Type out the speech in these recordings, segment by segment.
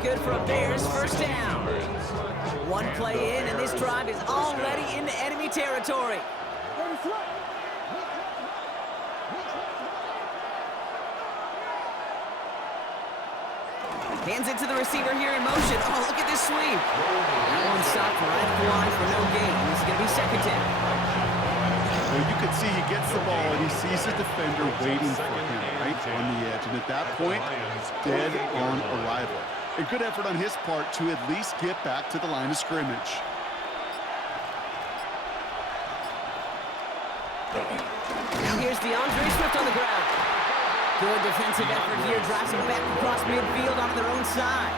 That's good for a Bears first down. One play in, and this drive is already into enemy territory. Hands it to the receiver here in motion. Oh, look at this sweep. That one stopped right at the line for no gain. This is going to be second down. Well, you can see he gets the ball and he sees the defender waiting for him right on the edge. And at that point, dead on arrival. A good effort on his part to at least get back to the line of scrimmage. Now here's DeAndre Swift on the ground. Good defensive effort here, drives him back across midfield onto their own side.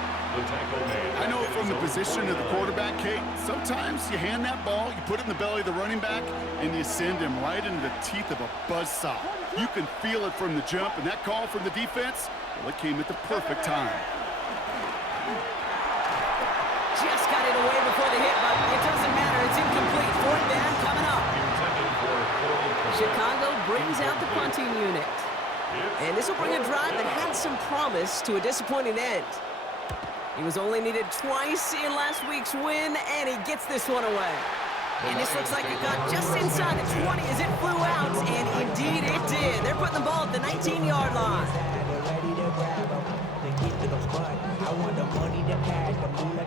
I know from the position of the quarterback, Kate, sometimes you hand that ball, you put it in the belly of the running back, and you send him right into the teeth of a buzzsaw. You can feel it from the jump, and that call from the defense, well, it came at the perfect time. Just got it away before the hit, but it doesn't matter. It's incomplete. Fourth down coming up. Chicago brings out the punting unit. And this will bring a drive that had some promise to a disappointing end. He was only needed twice in last week's win, and he gets this one away. And this looks like it got just inside the 20 as it flew out, and indeed it did. They're putting the ball at the 19-yard line.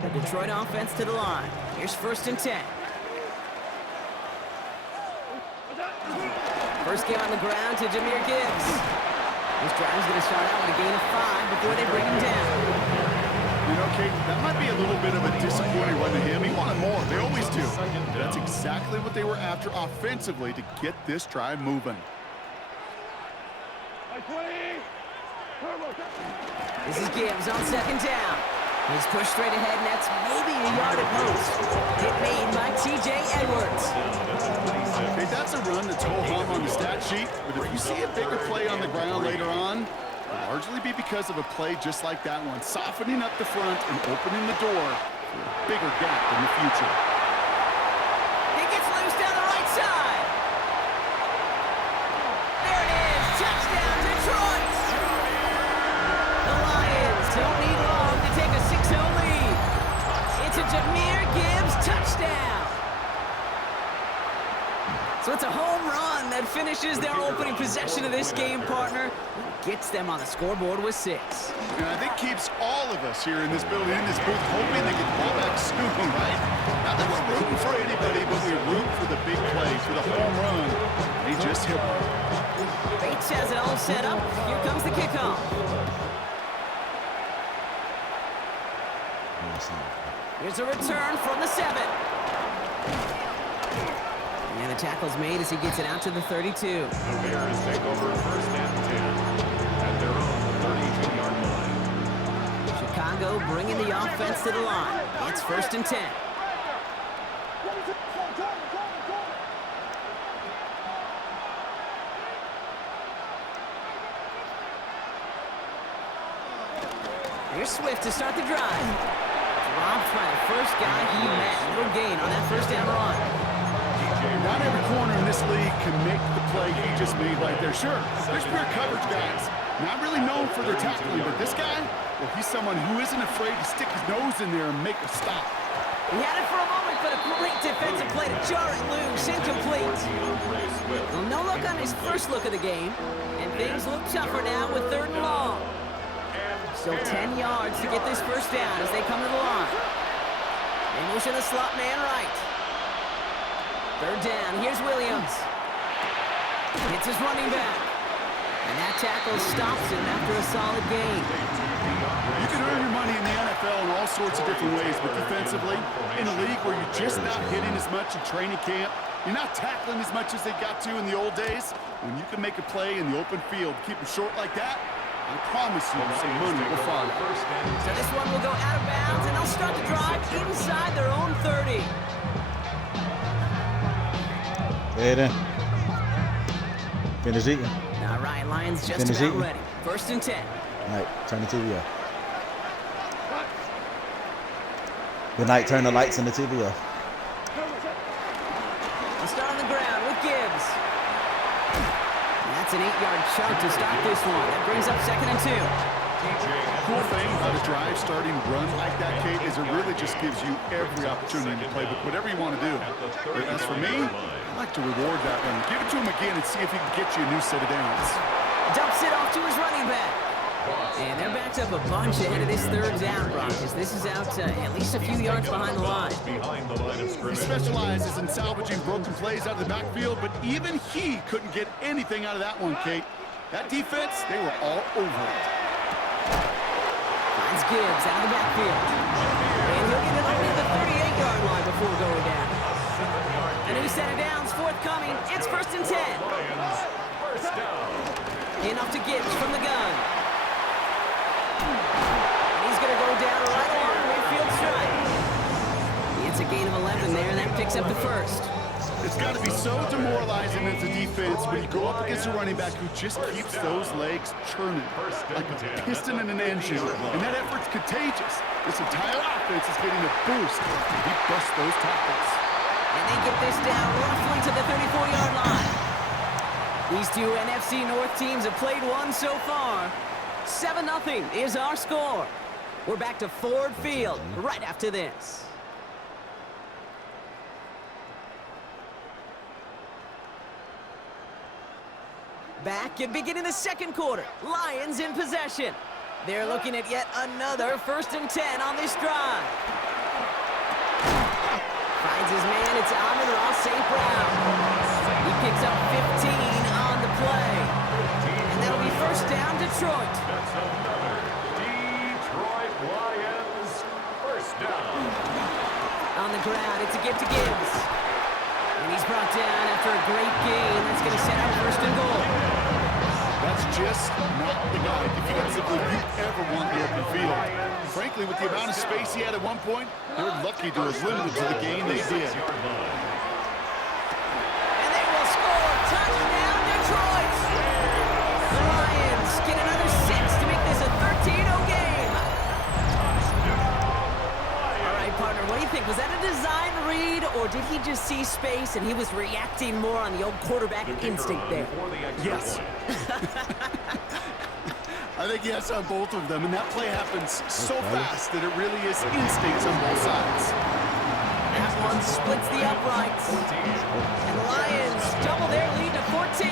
The Detroit offense to the line. Here's first and 10. First game on the ground to Jahmyr Gibbs. This drive is going to start out with a gain of 5 before they bring him down. You know, Kate, that might be a little bit of a disappointing run to him. He wanted more. They always do. That's exactly what they were after offensively to get this drive moving. This is Gibbs on second down. He's pushed straight ahead, and that's maybe a yard at most. Hit made by T.J. Edwards. Hey, that's a run that's ho-hum on the stat sheet, but if you see a bigger play on the ground later on, it'll largely be because of a play just like that one, softening up the front and opening the door for a bigger gap in the future. He gets loose down the right side. There it is. Touchdown, Detroit. The Lions don't need long to take a 6-0 lead. It's a Jahmyr Gibbs touchdown. So it's a home run that finishes their opening possession of this game, partner. Gets them on the scoreboard with 6. And I think keeps all of us here in this building, in this booth, hoping they get the ball back soon, right? Not that we're rooting for anybody, but we root for the big play, for the home run. He just hit one. Bates has it all set up. Here comes the kickoff. Here's a return from the 7. And the tackle's made as he gets it out to the 32. The Bears take over first and 10 at their own 32-yard line. Chicago bringing the offense to the line. It's first and 10. Here's Swift to start the drive. Dropped by the first guy he met. No gain on that first down run. Not every corner in this league can make the play he just made right there. Sure, there's pure coverage guys. Not really known for their tackling, but this guy, well, he's someone who isn't afraid to stick his nose in there and make a stop. He had it for a moment, but a great defensive play to jar it loose. Incomplete. Well, no look on his first look of the game, and things look tougher now with 3rd and long. Still 10 yards to get this first down as they come to the line. They motion the slot man right. 3rd down, here's Williams. Hits his running back. And that tackle stops him after a solid gain. You can earn your money in the NFL in all sorts of different ways, but defensively, in a league where you're just not hitting as much in training camp, you're not tackling as much as they got to in the old days, when you can make a play in the open field, keep it short like that, I promise you some money will follow. So this one will go out of bounds, and they'll start the drive inside their own 30. Hey, finish eating. All right, Lions just Finish about eating. ready. First and 10. All right, turn the TV off. Good night, turn the lights and the TV off. We'll start on the ground with Gibbs. And that's an 8-yard chunk to start this one. That brings up 2nd and 2. Cool thing about a drive starting run like that, Kate, is it really just gives you every opportunity to play with whatever you want to do. But as for me, I like to reward that run. Give it to him again and see if he can get you a new set of downs. Dumps it off to his running back. And they're backed up a bunch ahead of this third down, Brock, as this is out at least a few yards behind the line. He specializes in salvaging broken plays out of the backfield, but even he couldn't get anything out of that one, Kate. That defense, they were all over it. Finds Gibbs out of the backfield. And he'll get it over to the 38-yard line before going down. A new set of downs forthcoming. It's 1st and 10. Enough to Gibbs from the gun. And he's going to go down right along the midfield stripe. It's a gain of 11 there, and that picks up the first. It's got to be so demoralizing as a defense when you go up against a running back who just keeps those legs churning like a piston in an engine. And that effort's contagious. This entire offense is getting a boost. He busts those tackles. And they get this down roughly to the 34-yard line. These two NFC North teams have played one so far. 7-0 is our score. We're back to Ford Field right after this. Back at beginning the second quarter. Lions in possession. They're looking at yet another 1st and 10 on this drive. Finds his man. It's Amon-Ra St. Brown. He picks up 15 on the play. And that'll be 1st down, Detroit. That's another Detroit Lions 1st down. On the ground, it's a give to Gibbs. And he's brought down after a great gain. That's going to set up 1st and goal. That's just not the guy defensively you ever want in the open field. Frankly, with the amount of space he had at one point, they're lucky to have limited to the gain they did. And they will score. Touchdown, Detroit. The Lions get another 6 to make this a 13-0 game. All right, partner, what do you think? Was that a design read, or did he just see space and he was reacting more on the old quarterback instinct there? Yes. I think yes on both of them, and that play happens so fast that it really is instincts on both sides. That one splits the uprights. And the Lions double their lead to 14.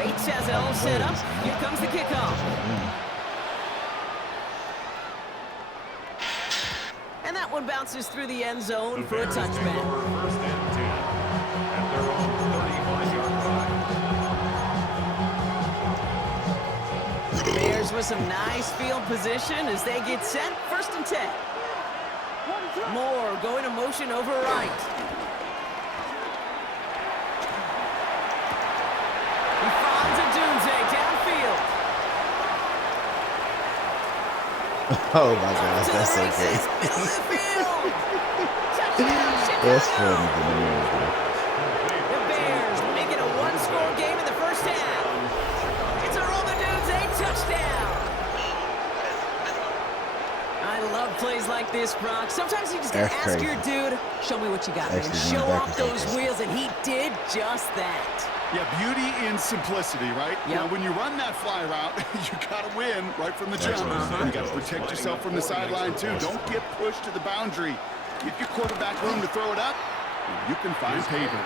Bates has it all set up. Here comes the kickoff. And that one bounces through the end zone for a touchback. 1st and 10 at their own 35-yard line. Bears with some nice field position as they get set. 1st and 10. Moore going to motion over right. He finds a Dunze downfield. Oh my gosh, that's so great. Middle of the field. Touchdown, Chicago. That's funny to me. The Bears making a one-score game in the 1st half. It's a Roma Dunze touchdown. I love plays like this, Brock. Sometimes you just gotta That's ask crazy. your dude, show me what you got, man. Actually, Show running back off is those like wheels, and he did just that. Yeah, beauty in simplicity, right? Yep. Now, when you run that fly route, you got to win right from the jump. You got to protect yourself from the sideline, too. Don't get pushed to the boundary. Give your quarterback room to throw it up, and you can find payment.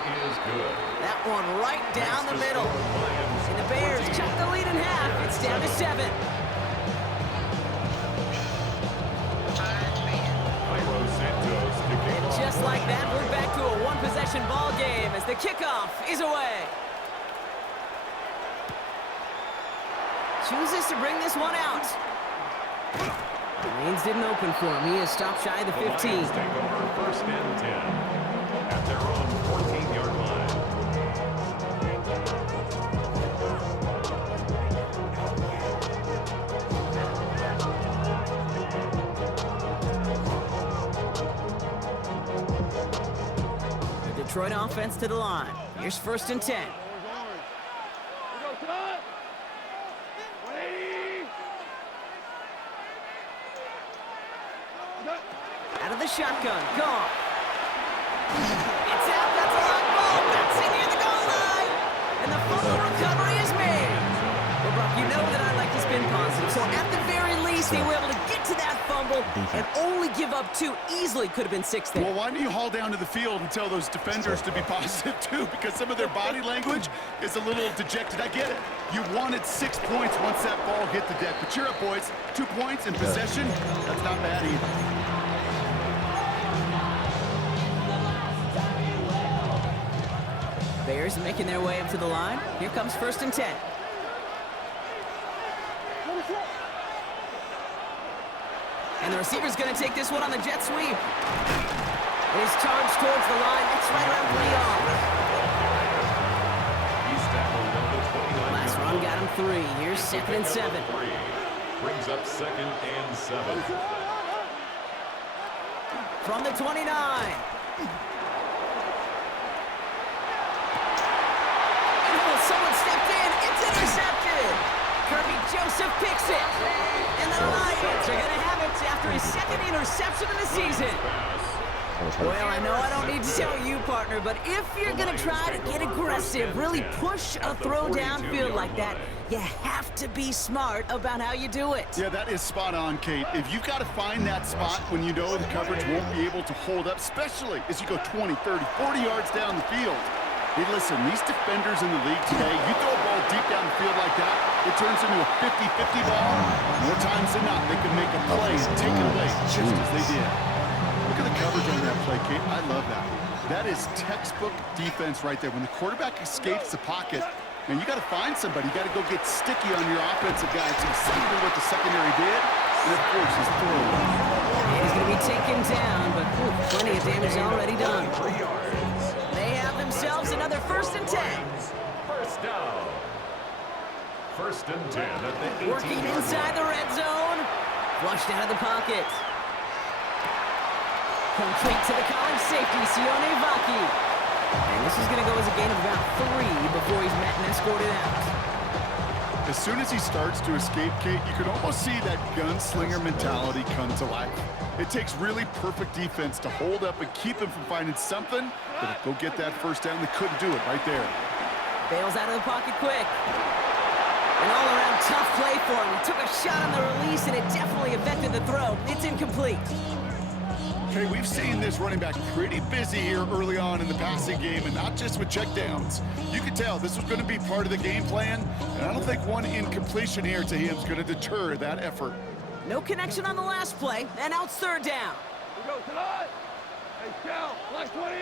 That one right down the middle. And the Bears cut the lead in half. It's down to 7. And just like that, we're back to a one-possession ball game as the kickoff is away. Chooses to bring this one out. Lanes didn't open for him. He is stopped shy of the 15. Take over 1st and 10 at their own 14-yard line. The Detroit offense to the line. Here's 1st and 10. Out of the shotgun. Gone. It's out. That's a long ball. That's in near the goal line. And the fumble recovery is made. you know that I like to spin positive. So at the very least, they were able to get to that fumble and only give up 2. Easily could have been 6 there. Well, why don't you haul down to the field and tell those defenders to be positive too? Because some of their body language is a little dejected. I get it. You wanted 6 points once that ball hit the deck. But cheer up, boys. 2 points in possession. That's not bad either. Bears making their way up to the line. Here comes 1st and 10. And the receiver's going to take this one on the jet sweep. His charge towards the line. It's right around 3 yards. He's tackled on the 29. Last run got him 3. Here's 2nd and 7. Brings up 2nd and 7. From the 29. Someone stepped in. It's intercepted. Kirby Joseph picks it. And the Lions are going to have it after his 2nd interception of the season. Well, I know I don't need to tell you, partner, but if you're going to try to get aggressive, really push a throw downfield like that, you have to be smart about how you do it. Yeah, that is spot on, Kate. If you've got to find that spot when you know the coverage won't be able to hold up, especially as you go 20, 30, 40 yards down the field. Hey, listen, these defenders in the league today, you throw a ball deep down the field like that, it turns into a 50-50 ball. More times than not, they can make a play and take it away, just as they did. Look at the coverage on that play, Kate. I love that. That is textbook defense right there. When the quarterback escapes the pocket, man, you got to find somebody. You got to go get sticky on your offensive guy. It's exactly what the secondary did, and of course, his throw. He's going to be taken down, but plenty of damage already done. They have themselves another 1st and 10. First down. 1st and 10 at the 18. Working inside the red zone. Flushed out of the pocket. Complete to the college safety, Sione Vaki. And this is going to go as a gain of about 3 before he's met and escorted out. As soon as he starts to escape, Kate, you can almost see that gunslinger mentality come to life. It takes really perfect defense to hold up and keep him from finding something that'll go get that 1st down. They couldn't do it right there. Bails out of the pocket quick. An all-around tough play for him. He took a shot on the release, and it definitely affected the throw. It's incomplete. Okay, we've seen this running back pretty busy here early on in the passing game, and not just with checkdowns. You could tell this was going to be part of the game plan, and I don't think one incompletion here to him is going to deter that effort. No connection on the last play, and now it's 3rd down. We go tonight. Hey, Cal, black 20.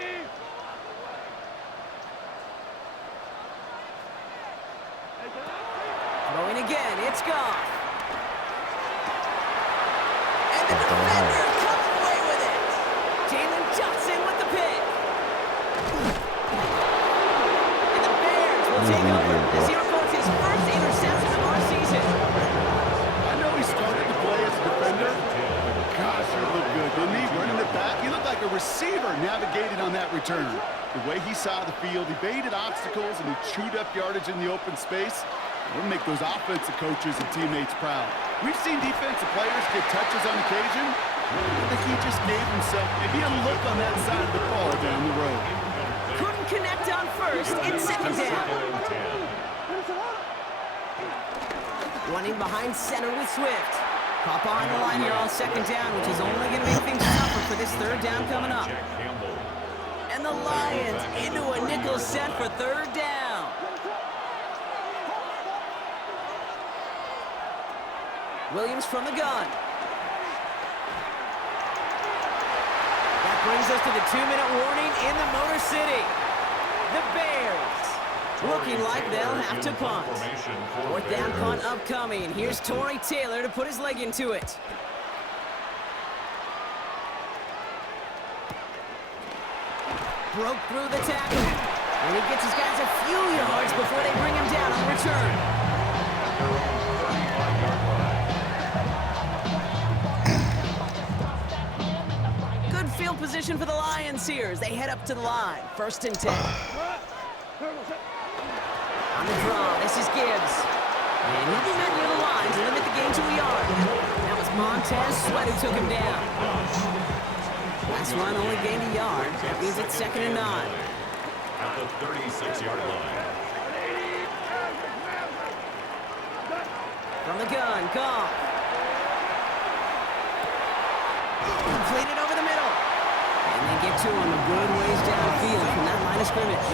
Throwing again, it's gone. And the defender comes away with it. Jalen Johnson with the pick. And the Bears will take over as he records his 1st interception of our season. I know he started to play as a defender. Gosh, he looked good, didn't he? Running it back, he looked like a receiver navigating on that return. The way he saw the field, he baited obstacles and he chewed up yardage in the open space. It'll make those offensive coaches and teammates proud. We've seen defensive players get touches on occasion. I think he just gave himself maybe a look on that side of the ball down the road. Couldn't connect on 1st. It's 2nd down. Running behind center with Swift. Caught behind the line here on 2nd down, which is only going to make things tougher for this 3rd down coming up. And the Lions into a nickel set for 3rd down. Williams from the gun. That brings us to the 2-minute warning in the Motor City. The Bears looking like they'll have to punt. 4th down punt upcoming. Here's Torrey Taylor to put his leg into it. Broke through the tackle. And he gets his guys a few yards before they bring him down on the return. Field position for the Lions here as they head up to the line. 1st and 10. On the draw, this is Gibbs. And he'll be met near the line to limit the gain to a yard. That was Montez Sweat who took him down. Last run only gained a yard. That means it's 2nd and 9. At the 36-yard line. From the gun, Goff. Completed over the middle. And they get to him a good ways downfield from that line of scrimmage.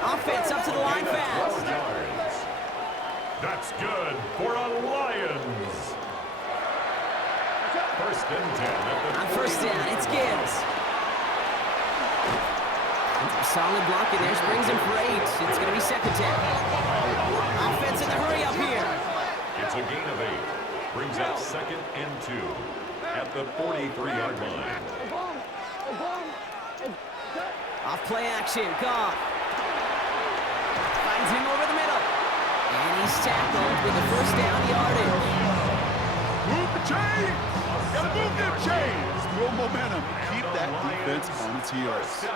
Offense up to the line fast. 4 yards. That's good for a Lions. First and 10. On first down, it's Gibbs. A solid block in there, brings him for 8. It's going to be second down. Offense in the hurry up here. It's a gain of 8. Brings up second and 2 at the 43-yard line. Off play action, Goff. Finds him over the middle. And he's tackled with the first down yardage. Move the chains! Gotta move them chains! Build momentum. Keep that defense on its heels.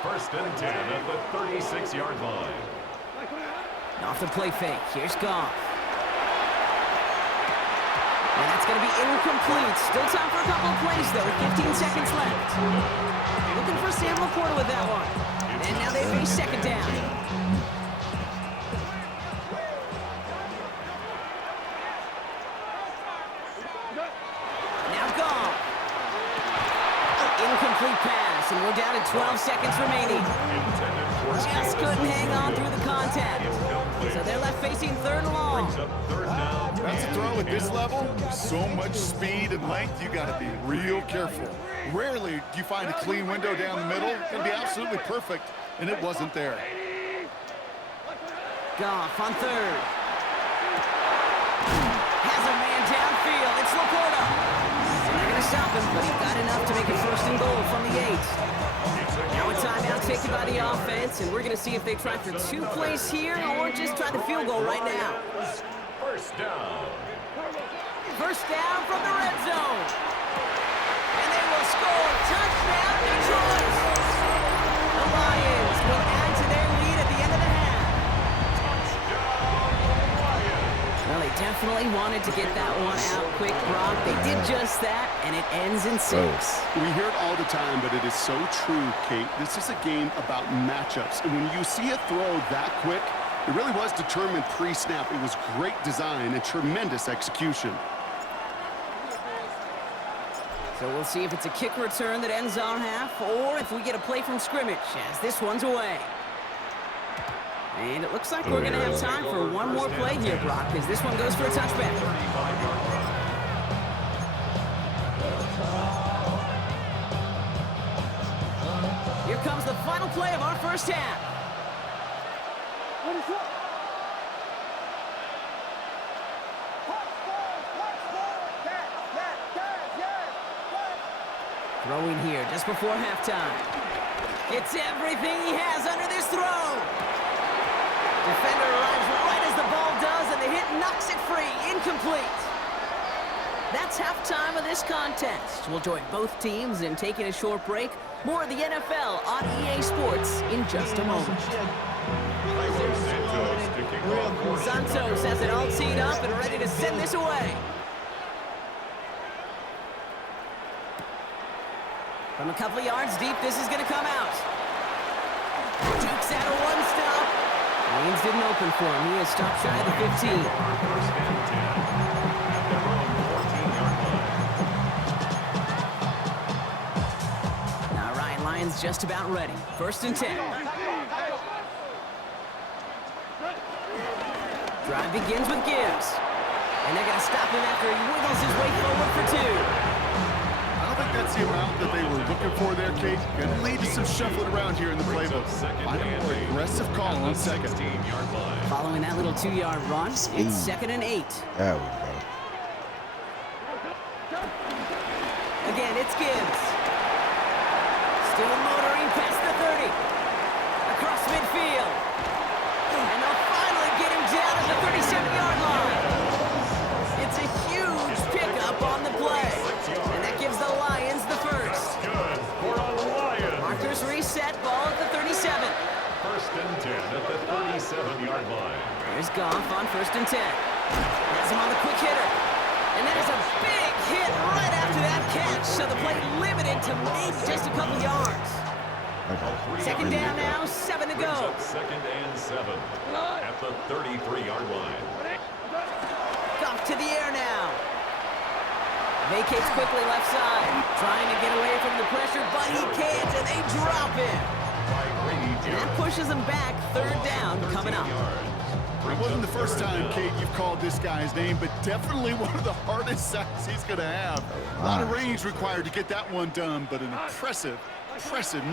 First and 10 at the 36-yard line. Off the play fake. Here's Goff. And that's going to be incomplete. Still time for a couple of plays, though, with 15 seconds left. Looking for Sam LaPorta with that one. And now they face second down. Now Goff. Incomplete pass, and we're down to 12 seconds remaining. Just couldn't hang on through the contact. So they're left facing third and long. That's a throw at this level. So much speed and length, you got to be real careful. Rarely do you find a clean window down the middle. It'd be absolutely perfect, and it wasn't there. Goff on third. Has a man downfield. It's LaPorta. And they're going to stop him, but he got enough to make it first and goal from the 8. Now a timeout taken by the offense, and we're going to see if they try for 2 plays here or just try the field goal right now. First down. First down from the red zone. And they will score. Touchdown, Detroit. The Lions will add to their lead at the end of the half. Well, they definitely wanted to get that one out quick, Brock. They did just that, and it ends in 6. We hear it all the time, but it is so true, Kate. This is a game about matchups. And when you see a throw that quick, it really was determined pre-snap. It was great design and tremendous execution. So we'll see if it's a kick return that ends on half, or if we get a play from scrimmage, as this one's away. And it looks like we're going to have time for one more play here, Brock, because this one goes for a touchback. Here comes the final play of our first half. Throwing here just before halftime. It's everything he has under this throw. Defender arrives right as the ball does, and the hit knocks it free. Incomplete. That's halftime of this contest. We'll join both teams in taking a short break. More of the NFL on EA Sports in just a moment. Santos has it all teed up and ready to send this away. From a couple of yards deep, this is going to come out. Dukes out a one-stop. Lanes didn't open for him. He has stopped shy of the 15. First and 10 at their own 14-yard line. All right, Lions just about ready. First and 10. Drive begins with Gibbs. And they're going to stop him after he wiggles his way forward for 2. I don't think that's the amount that they were looking for there, Kate. Gonna lead to some shuffling around here in the playbook. Find a more aggressive call on second. Following that little 2-yard run, it's second and 8. There we go. Again, it's Gibbs. Still motoring past the 30. Across midfield. And they'll finally get him down at the 37-yard line. It's a huge pickup on the play. And that gives the Lions the first. Good for a Lions. Markers reset, ball at the 37. First and 10 at the 37-yard line. There's Goff on first and 10. Has him on the quick hitter. And that is a big hit right after that catch. So the play limited to maybe just a couple yards. Okay. Second down now, 7 to go. Second and 7 at the 33-yard line. to the air now. Vacates quickly left side. Trying to get away from the pressure, but he can't, and they drop him. And that pushes him back. Third down coming up. It wasn't the first time, Kate, you've called this guy's name, but definitely one of the hardest sacks he's going to have. A lot of range required to get that one done, but an impressive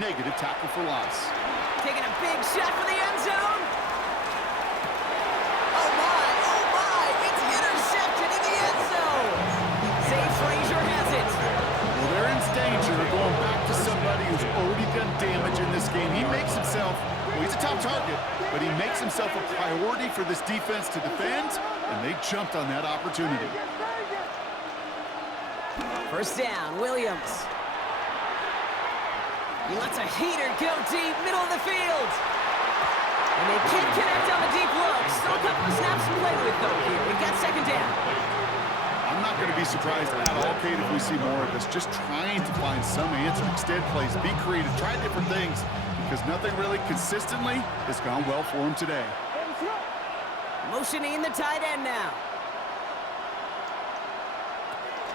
negative tackle for loss. Taking a big shot for the end zone. Oh my, it's intercepted in the end zone. Zay Frazier has it. Well, they're in danger of going back to somebody who's already done damage in this game. He makes himself, well, he's a top target, but he makes himself a priority for this defense to defend, and they jumped on that opportunity. First down, Williams. He lets a heater go deep, middle of the field. And they can't connect on the deep look. Still a couple of snaps to play with, though, here. We've got second down. I'm not going to be surprised at all, Kate, if we see more of this. Just trying to find some answer, extend plays, be creative, try different things, because nothing really consistently has gone well for him today. Motioning the tight end now.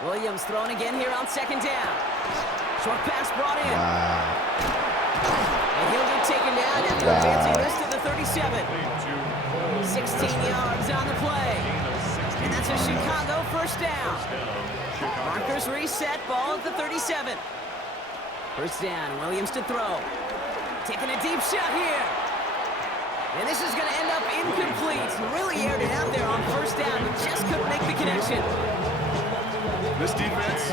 Williams throwing again here on second down. Short pass brought in. And he'll get taken down after advancing this to the 37. 16 yards on the play. And that's a Chicago first down. Markers reset, ball at the 37. First down, Williams to throw. Taking a deep shot here. And this is going to end up incomplete. Really aired it out there on first down, but just couldn't make the connection. This defense,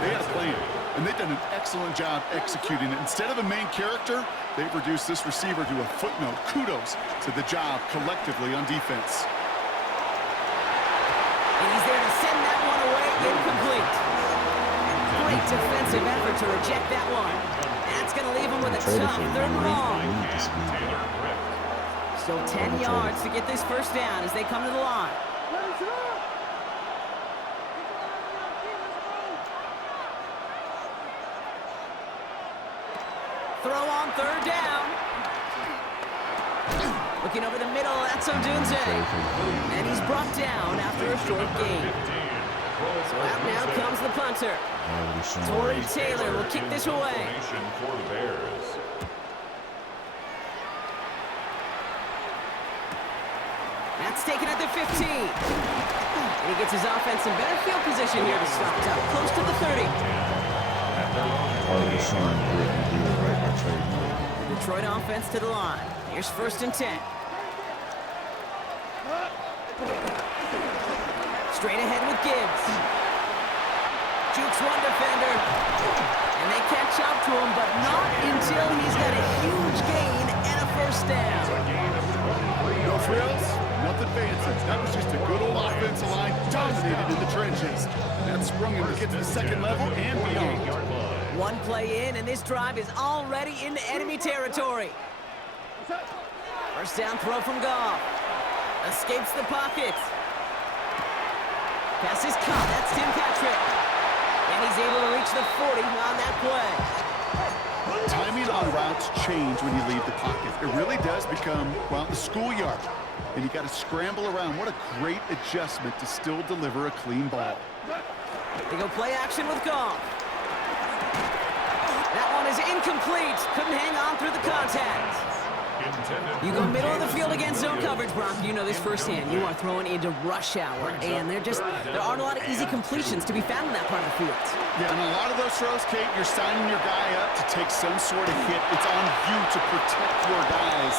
they had a plan, and they've done an excellent job executing it. Instead of a main character, they've reduced this receiver to a footnote. Kudos to the job collectively on defense. And he's there to send that one away, incomplete. Great defensive effort to reject that one. That's going to leave him with a tough third and long. Still 10 yards to get this first down as they come to the line. Throw on third down. Looking over the middle, that's Odunze. And he's brought down after a short gain. So out now comes the punter. Torrey Taylor will kick this away. That's taken at the 15. And he gets his offense in better field position here to stop. Up close to the 30. The Detroit offense to the line. Here's first and 10. Straight ahead with Gibbs. Jukes one defender. And they catch up to him, but not until he's got a huge gain and a first down. No frills, nothing fancy. That was just a good old offensive line dominated in the trenches. That sprung him to get to the second level and beyond. One play in, and this drive is already into enemy territory. First down throw from Goff. Escapes the pocket. Pass is caught. That's Tim Patrick. And he's able to reach the 40 on that play. Timing on routes change when you leave the pocket. It really does become, well, the schoolyard. And you got to scramble around. What a great adjustment to still deliver a clean ball. They go play action with Goff. That one is incomplete. Couldn't hang on through the contact. You go middle of the field against zone coverage, Brock. You know this firsthand. You are throwing into rush hour, and there aren't a lot of easy completions to be found in that part of the field. Yeah, and a lot of those throws, Kate, you're signing your guy up to take some sort of hit. It's on you to protect your guys.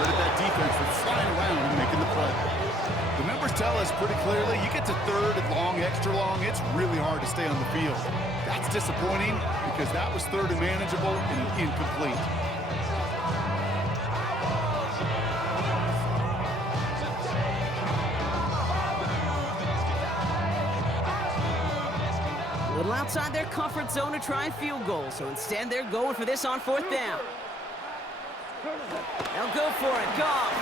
Credit that defense for flying around and making the play. The numbers tell us pretty clearly, you get to third and long, extra long, it's really hard to stay on the field. That's disappointing because that was third and manageable and an incomplete. A little outside their comfort zone to try and field goal, so instead they're going for this on fourth down. They'll go for it. Goff.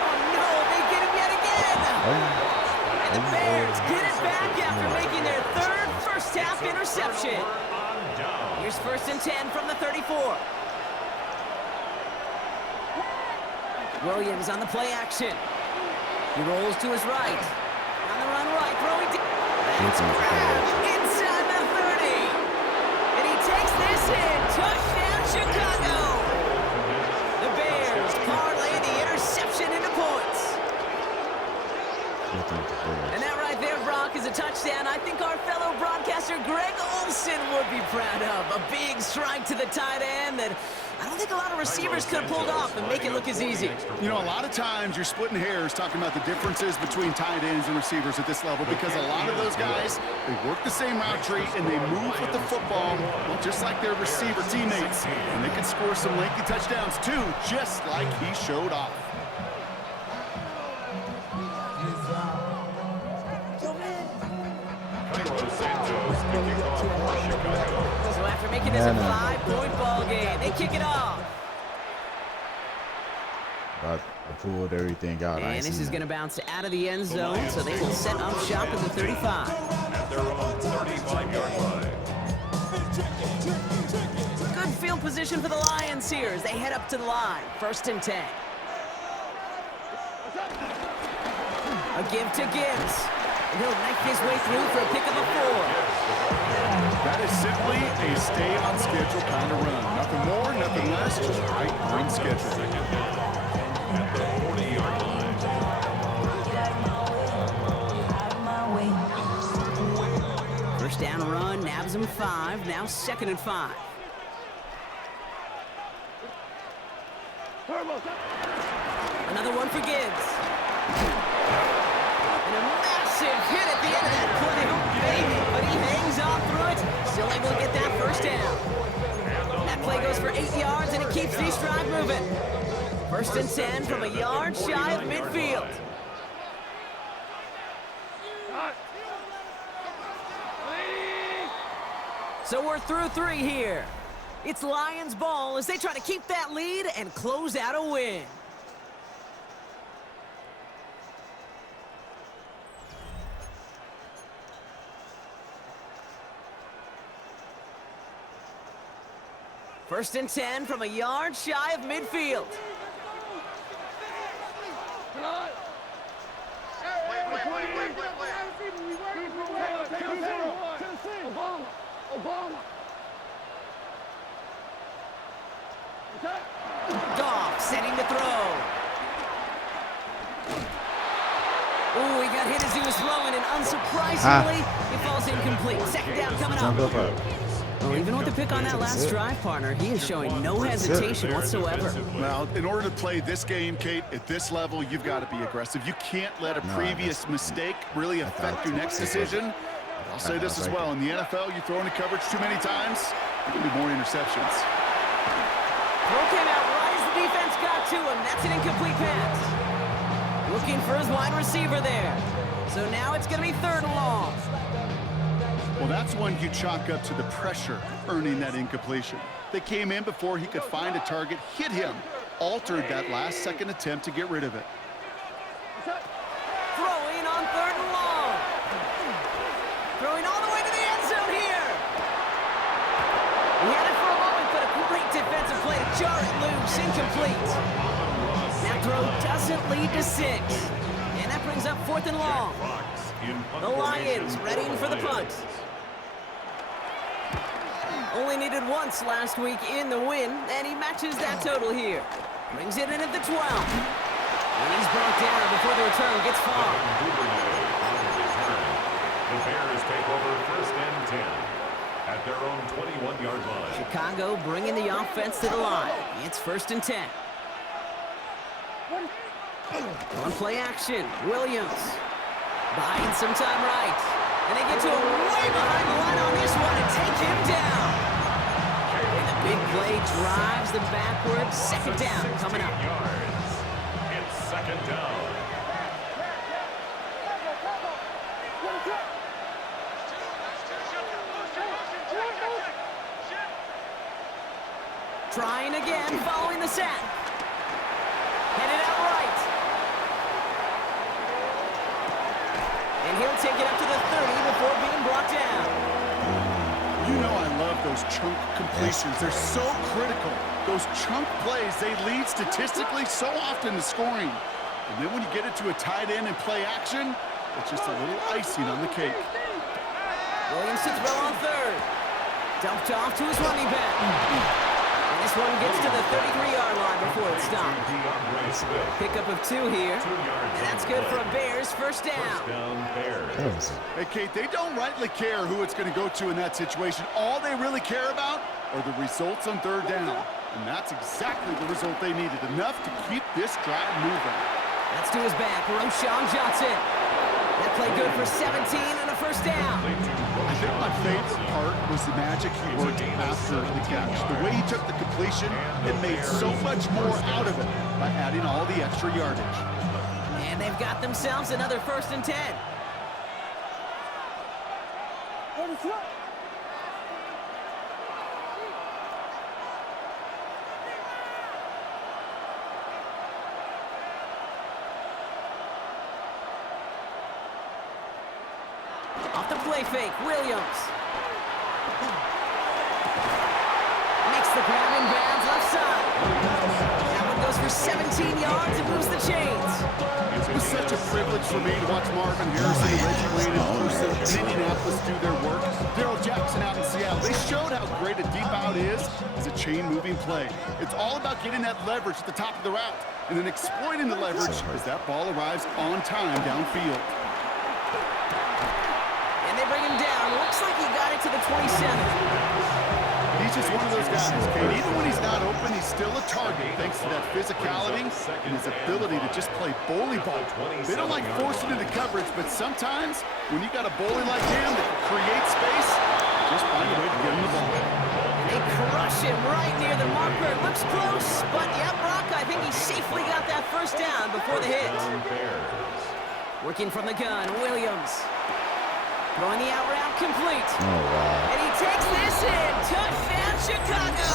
Oh, no, they get him yet again. And the Bears get it back after making their third first-half interception. Here's first and 10 from the 34. Williams on the play action. He rolls to his right. On the run right, throwing deep. That's grabbed inside the 30. And he takes this in. Touchdown, Chicago. The Bears parlay the interception into points. And that right there, Brock, is a touchdown I think our fellow broadcaster Greg Olson would be proud of. A big strike to the tight end that I don't think a lot of receivers could have pulled off and make it look as easy. You know, a lot of times you're splitting hairs talking about the differences between tight ends and receivers at this level because a lot of those guys, they work the same route tree and they move with the football, well, just like their receiver teammates. And they can score some lengthy touchdowns too, just like he showed off. So after making this a 5-point ball game, they kick it off. I pulled everything out. And this is going to bounce out of the end zone, so they will set up shop at the 35. At their own 35-yard line. Good field position for the Lions here as they head up to the line. 1st and 10. A give to Gibbs. And he'll knife his way through for a pick of a 4. That is simply a stay on schedule kind of run. Nothing more, nothing less, just right on schedule. At the 40-yard line. First down run, nabs him 5. Now 2nd and 5. Another one for Gibbs. And a massive hit at the end of that play. Oh, baby. But he hangs on through it. Still able to get that first down. That play goes for 8 yards, and it keeps these drive moving. 1st and 10 from a yard shy of midfield. So we're through 3 here. It's Lions ball as they try to keep that lead and close out a win. First and 10 from a yard shy of midfield. Goff setting the throw. Ooh, he got hit as he was throwing, and unsurprisingly, it falls incomplete. 2nd down coming up. Well, even with the pick on that last drive, partner, he is showing no hesitation whatsoever. Well, in order to play this game, Kate, at this level, you've got to be aggressive. You can't let a previous mistake really affect your next decision. I'll say this as well. In the NFL, you throw into coverage too many times, there'll be more interceptions. Throw came out right as the defense got to him. That's an incomplete pass. Looking for his wide receiver there. So now it's going to be 3rd and long. Well, that's one you chalk up to the pressure earning that incompletion. They came in before he could find a target, hit him, altered that last second attempt to get rid of it. Throwing on 3rd and long. Throwing all the way to the end zone here. We had it for a moment, but a great defensive play to jar it loose, incomplete. That throw doesn't lead to 6. And that brings up 4th and long. The Lions ready for the punt. Only needed once last week in the win, and he matches that total here. Brings it in at the 12. And he's brought down before the return gets far. The Bears take over 1st and 10 at their own 21-yard line. Chicago bringing the offense to the line. It's 1st and 10. On play action, Williams. Buying some time right. And they get to him way behind the line on this one and take him down. And the big play drives them backwards. 2nd down coming up. It's 2nd down. Trying again following the sack. Headed out right. And he'll take it up to the 30 before being brought down. You know I love those chunk completions. They're so critical. Those chunk plays, they lead statistically so often to scoring. And then when you get it to a tight end and play action, it's just a little icing on the cake. Williams to throw on third. Dumped off to his running back. And this one gets to the 33-yard line before it's stopped. Pickup of 2 here. And that's good for a Bears first down. Hey, Kate, they don't rightly care who it's going to go to in that situation. All they really care about are the results on third down. And that's exactly the result they needed. Enough to keep this drive moving. That's to his back, Roshan Johnson. That play good for 17 and a first down. I think my favorite part was the magic he worked after the catch. The way he took the completion and made so much more out of it by adding all the extra yardage. And they've got themselves another 1st and 10. Off the play fake, Williams. Makes the grab in bounds left side. That one goes for 17 yards and moves the chains. It was such a privilege for me to watch Marvin Harrison and Reggie Wayne in person in Indianapolis do their work. Daryl Jackson out in Seattle. They showed how great a deep out is as a chain-moving play. It's all about getting that leverage at the top of the route and then exploiting the leverage as that ball arrives on time downfield. They bring him down. Looks like he got it to the 27. He's just one of those guys, Kate. Even when he's not open, he's still a target thanks to that physicality and his ability to just play bully ball. They don't like forcing into coverage, but sometimes when you got a bully like him that can create space, just find a way to get him the ball. They crush him right near the marker. Looks close, but yeah, Brock, I think he safely got that first down before the hit. Working from the gun, Williams. Throwing the out route complete. Oh, wow. And he takes this in. Touchdown, Chicago.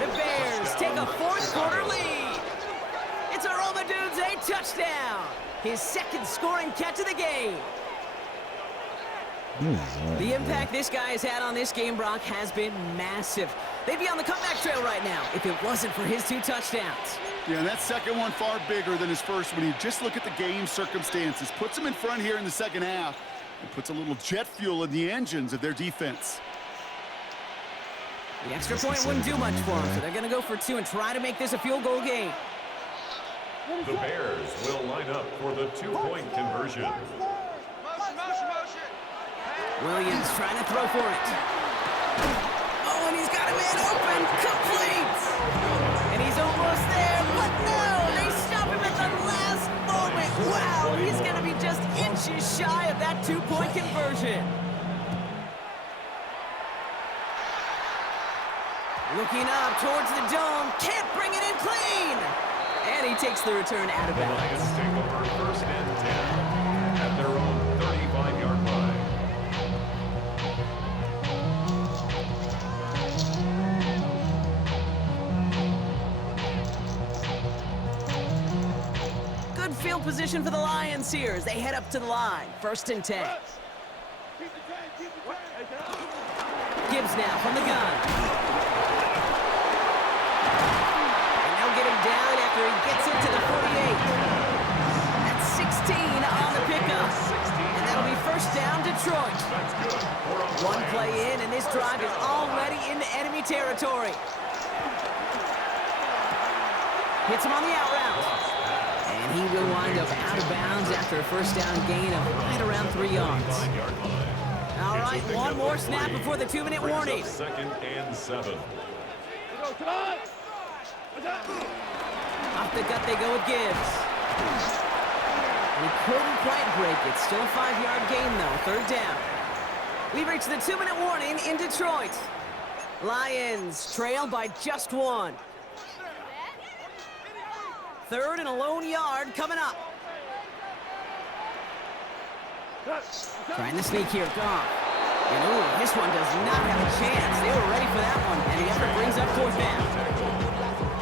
The Bears take a 4th quarter lead. It's a Dudes a touchdown. His 2nd scoring catch of the game. The impact this guy has had on this game, Brock, has been massive. They'd be on the comeback trail right now if it wasn't for his 2 touchdowns. Yeah, and that second one far bigger than his first when you just look at the game circumstances. Puts him in front here in the second half. And puts a little jet fuel in the engines of their defense. The extra point wouldn't do much for them, so they're going to go for 2 and try to make this a field goal game. The Bears will line up for the 2-point conversion. Williams trying to throw for it. Oh, and he's got a man open. Complete! And he's almost there, but no! They stop him at the last moment. Wow, he's going to be just inches shy of that 2-point conversion. Looking up towards the dome. Can't bring it in clean! And he takes the return out of The bounds. Lions take over 1st and 10 at their own 35-yard line. Good field position for the Lions here as they head up to the line. 1st and 10. Gibbs now from the gun. And they'll get him down after he gets into the 48. That's 16 on the pickup. And that'll be 1st down, Detroit. One play in, and this drive is already into enemy territory. Hits him on the out route. And he will wind up out of bounds after a 1st down gain of right around 3 yards. All right, one more snap before the 2-minute warning. 2nd and 7. Off the gut they go with Gibbs. He couldn't quite break it. Still a 5-yard gain, though. 3rd down. We've reached the 2-minute warning in Detroit. Lions trail by just 1. 3rd and a lone yard coming up. Trying to sneak here, Goff. And ooh, this one does not have a chance. They were ready for that one, and the effort brings up 4th down.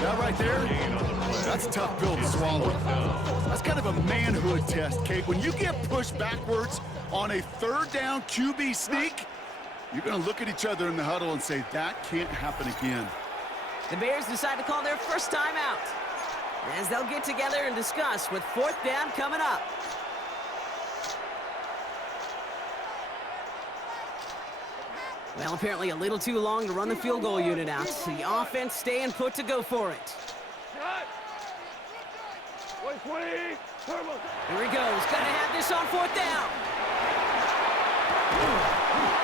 That right there, that's a tough pill to swallow. That's kind of a manhood test, Kate. When you get pushed backwards on a 3rd down QB sneak, You're going to look at each other in the huddle and say, that can't happen again. The Bears decide to call their first timeout, as they'll get together and discuss with 4th down coming up. Well, apparently a little too long to run the field goal unit out. The offense staying put to go for it. Here he goes. Gonna have this on 4th down.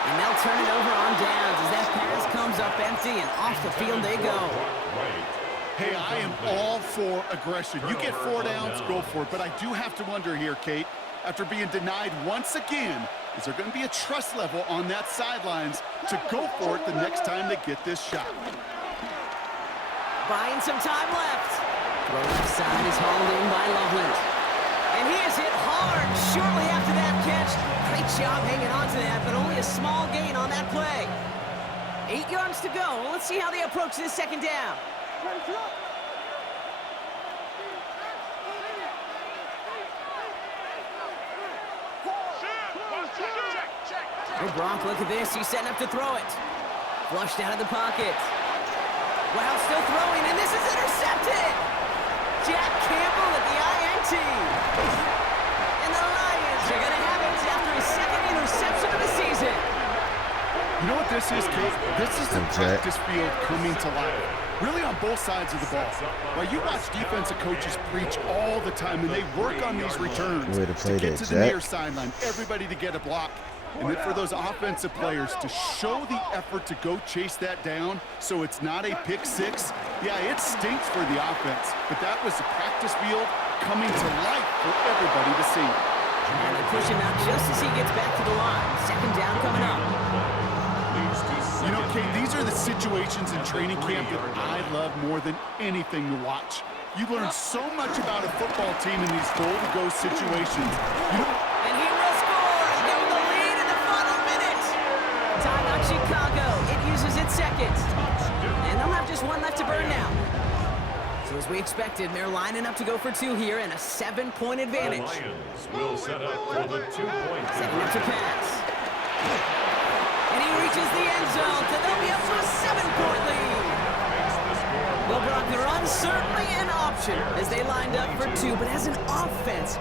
And they'll turn it over on downs as that pass comes up empty and off the field they go. Hey, I am all for aggression. You get 4 downs, go for it. But I do have to wonder here, Kate, after being denied once again, is there going to be a trust level on that sidelines to go for it the next time they get this shot? Buying some time left. Throw left side is hauled in by Loveland. And he is hit hard shortly after that catch. Great job hanging on to that, but only a small gain on that play. 8 yards to go. Well, let's see how they approach this 2nd down. Oh, Brock, look at this. He's setting up to throw it. Flushed out of the pocket. Wow, still throwing, and this is intercepted. Jack Campbell at the INT. And the Lions are going to have it after his 2nd interception of the season. You know what this is, Kate? This is the practice field coming to life. Really on both sides of the ball. Right, you watch defensive coaches preach all the time, and they work on these returns to get to the near sideline, everybody to get a block. And then for those offensive players to show the effort to go chase that down so it's not a pick 6, yeah, it stinks for the offense. But that was the practice field coming to life for everybody to see. And they push him out just as he gets back to the line. 2nd down coming up. You know, Kate, these are the situations in training camp that I love more than anything to watch. You learn so much about a football team in these goal-to-go situations. And he will score and give them the lead in the final minute. Timeout Chicago. It uses its 2nd. And they'll have just 1 left to burn now. So as we expected, they're lining up to go for 2 here and a 7-point advantage. The Lions will set up for the 2-point Setting up to pass. And he reaches the end zone, so they'll be up to a 7-point lead. Well, Brock, the run's certainly an option as they lined up for 2, but as an offense,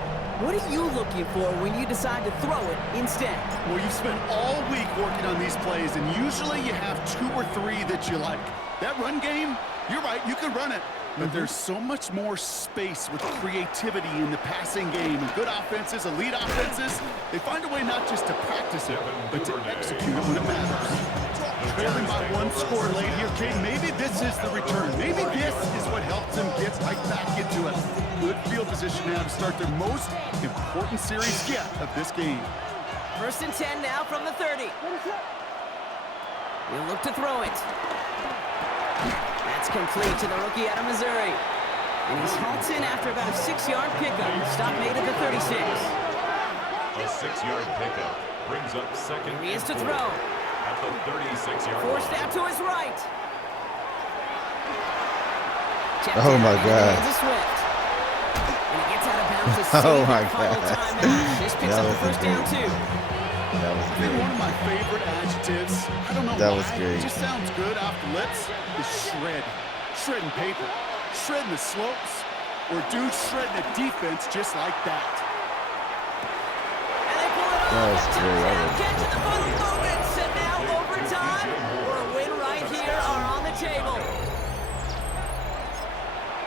what are you looking for when you decide to throw it instead? Well, you spent all week working on these plays, and usually you have 2 or 3 that you like. That run game, you're right, you can run it. But there's so much more space with creativity in the passing game. And good offenses, elite offenses, they find a way not just to practice it, but to execute it when it matters. Trailing by 1 score late here, Kate, maybe this is the return. Maybe this is what helps them get right back into it. Good field position now to start their most important series yet of this game. 1st and 10 now from the 30. He'll look to throw it. That's complete to the rookie out of Missouri. And he's halts in after about a 6-yard pickup. Stop made at the 36. A 6-yard pickup brings up 2nd. Here he is to throw. At the 36-yard line. Forced out to his right. Oh my God. Swift. And he gets out of bounds to Oh save my that final God. timeout. This picks up the 1st down too. That was I think good. one of my favorite adjectives, I don't know That why, was great. it just sounds good off the lips, is shred. Shredding paper, shredding the slopes, or dude shredding a defense just like that. And they pull it That off. was great. Touchdown catch in the final moments. And now overtime or a win right here are on the table.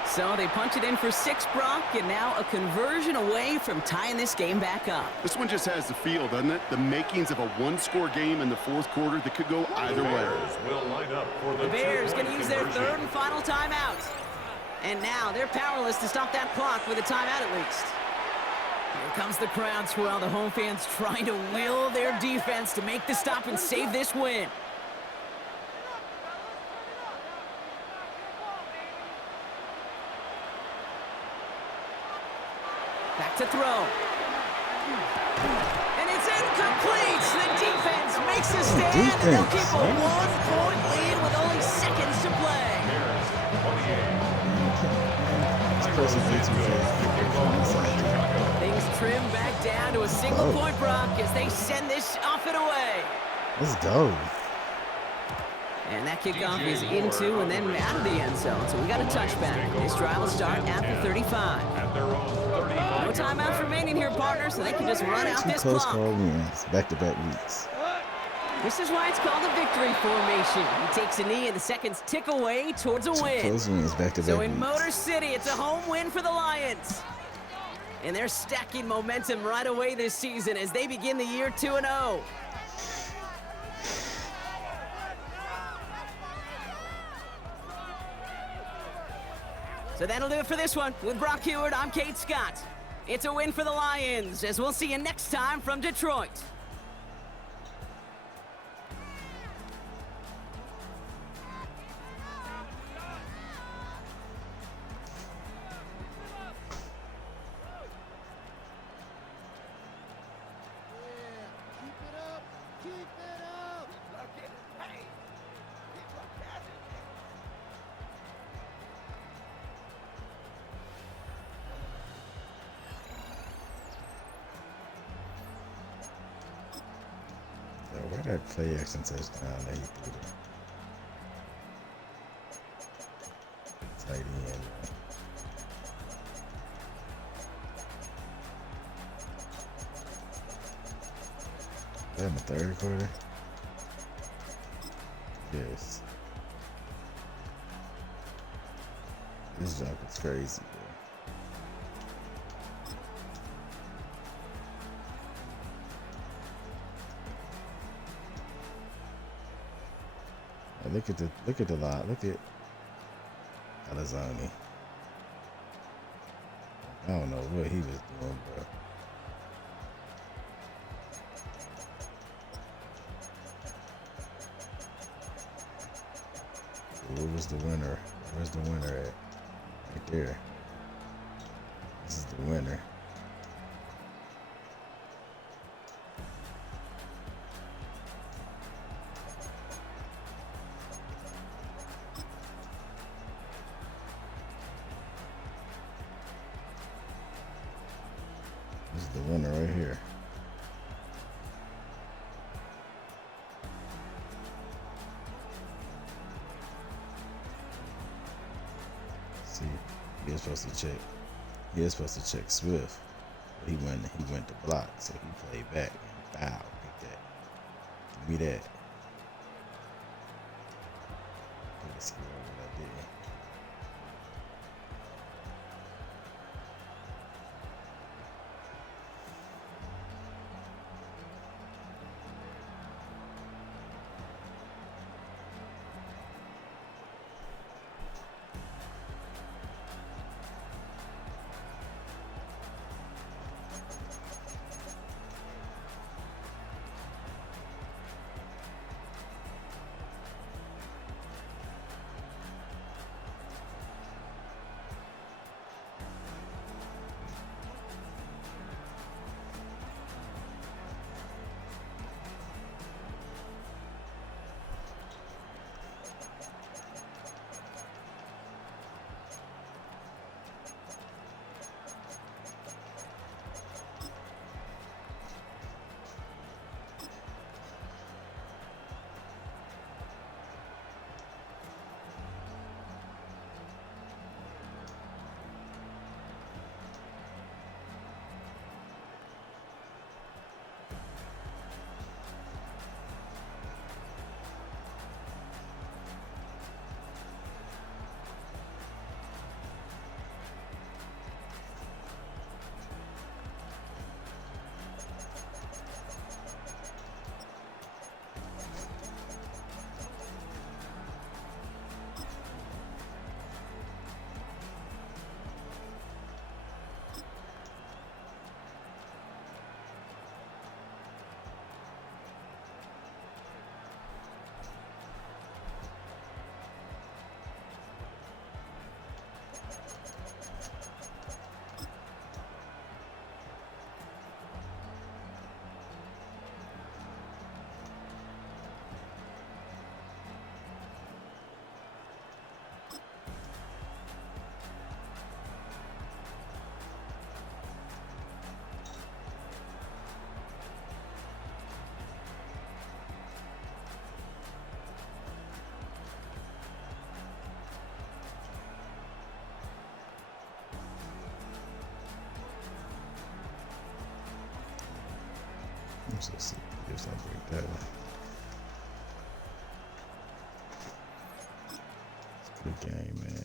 So they punch it in for 6, Brock, and now a conversion away from tying this game back up. This one just has the feel, doesn't it? The makings of a 1-score game in the 4th quarter that could go either way. Bears will line up for the The Bears going to 2-point use their conversion. 3rd and final timeout. And now they're powerless to stop that clock with a timeout at least. Here comes the crowd swell. The home fans trying to will their defense to make the stop and save this win. Back to throw. And it's incomplete. The defense makes a stand, and they'll keep a 1-point lead with only seconds to play. Things trim back down to a single point, Brock, as they send this off and away. Let's go. And that kickoff is into and then out of the end zone. So we got a touchback. This drive will start at the 35. At their own 35. No timeouts remaining here, partner, so they can just run out Two this close clock. call wins, back-to-back weeks. This is why it's called a victory formation. He takes a knee and the seconds tick away towards a win. Close wins, back-to-back So in weeks. Motor City, it's a home win for the Lions. And they're stacking momentum right away this season as they begin the year 2-0. So that'll do it for this one. With Brock Heward, I'm Kate Scott. It's a win for the Lions, as we'll see you next time from Detroit. Where that play action touchdown that he threw tight end? Is that in the third quarter? Yes. This jump is crazy, bro. Look at the lot. Look at Alizani. I don't know what he was doing, bro. What was the winner? Where's the winner at? Right there. This is the winner. This is the winner right here. See, he was supposed to check. He was supposed to check Swift. But he went to block, so he played back and foul. Get that. Give me that. Let's see what I did. So see if I break that one. It's a good game, man.